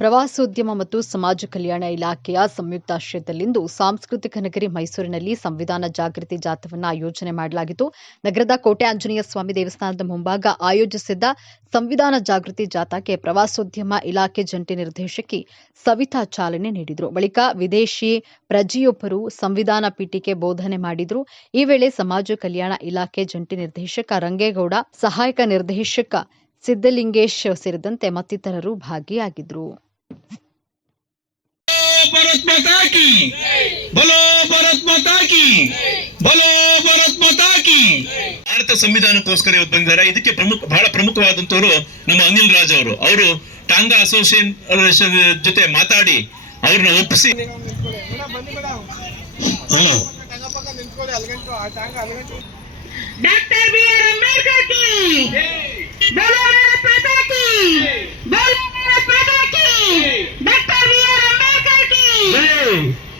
ಪ್ರವಾಸೋದ್ಯಮ ಮತ್ತು ಸಮಾಜ ಕಲ್ಯಾಣ ಇಲಾಖೆಯ ಸಂಯುಕ್ತಾಶ್ರಯದಲ್ಲಿಂದು ಸಾಂಸ್ಕೃತಿಕ ನಗರಿ ಮೈಸೂರಿನಲ್ಲಿ ಸಂವಿಧಾನ ಜಾಗೃತಿ ಜಾಥಾವನ್ನು ಆಯೋಜನೆ ಮಾಡಲಾಗಿತ್ತು. ನಗರದ ಕೋಟೆ ಆಂಜನೇಯ ಸ್ವಾಮಿ ದೇವಸ್ಥಾನದ ಮುಂಭಾಗ ಆಯೋಜಿಸಿದ್ದ ಸಂವಿಧಾನ ಜಾಗೃತಿ ಜಾಥಾಕ್ಕೆ ಪ್ರವಾಸೋದ್ಯಮ ಇಲಾಖೆ ಜಂಟಿ ನಿರ್ದೇಶಕಿ ಸವಿತಾ ಚಾಲನೆ ನೀಡಿದರು. ಬಳಿಕ ವಿದೇಶಿ ಪ್ರಜೆಯೊಬ್ಬರು ಸಂವಿಧಾನ ಪೀಠಿಕೆ ಬೋಧನೆ ಮಾಡಿದರು. ಈ ವೇಳೆ ಸಮಾಜ ಕಲ್ಯಾಣ ಇಲಾಖೆ ಜಂಟಿ ನಿರ್ದೇಶಕ ರಂಗೇಗೌಡ, ಸಹಾಯಕ ನಿರ್ದೇಶಕ ಸಿದ್ದಲಿಂಗೇಶ್ ಸೇರಿದಂತೆ ಮತ್ತಿತರರು ಭಾಗಿಯಾಗಿದ್ದರು. ಭಾರತ್ ಮಾತಾ ಕಿ ಬೋಲೋ, ಭಾರತ್ ಮಾತಾ ಕಿ ಬೋಲೋ, ಭಾರತ್ ಮಾತಾ ಕಿ. ಭಾರತ ಸಂವಿಧಾನಕ್ಕೋಸ್ಕರ ಇವತ್ತು ಬಂದಿದ್ದಾರೆ. ಇದಕ್ಕೆ ಬಹಳ ಪ್ರಮುಖವಾದಂತವರು ನಮ್ಮ ಅನಿಲ್ ರಾಜ್ ಅವರು ಟಾಂಗಾ ಅಸೋಸಿಯೇಷನ್ ಜೊತೆ ಮಾತಾಡಿ ಅವ್ರನ್ನ ಒಪ್ಪಿಸಿ. Doctor B R. ಅಂಬೇಡ್ಕರ್ ಕಿ ಬೋಲೋ, ಭಾರತ್ ಮಾತಾ ಕಿ ಬೋಲೋ, ಭಾರತ್ ಮಾತಾ ಕಿ. Doctor B R. ಅಂಬೇಡ್ಕರ್ ಕಿ.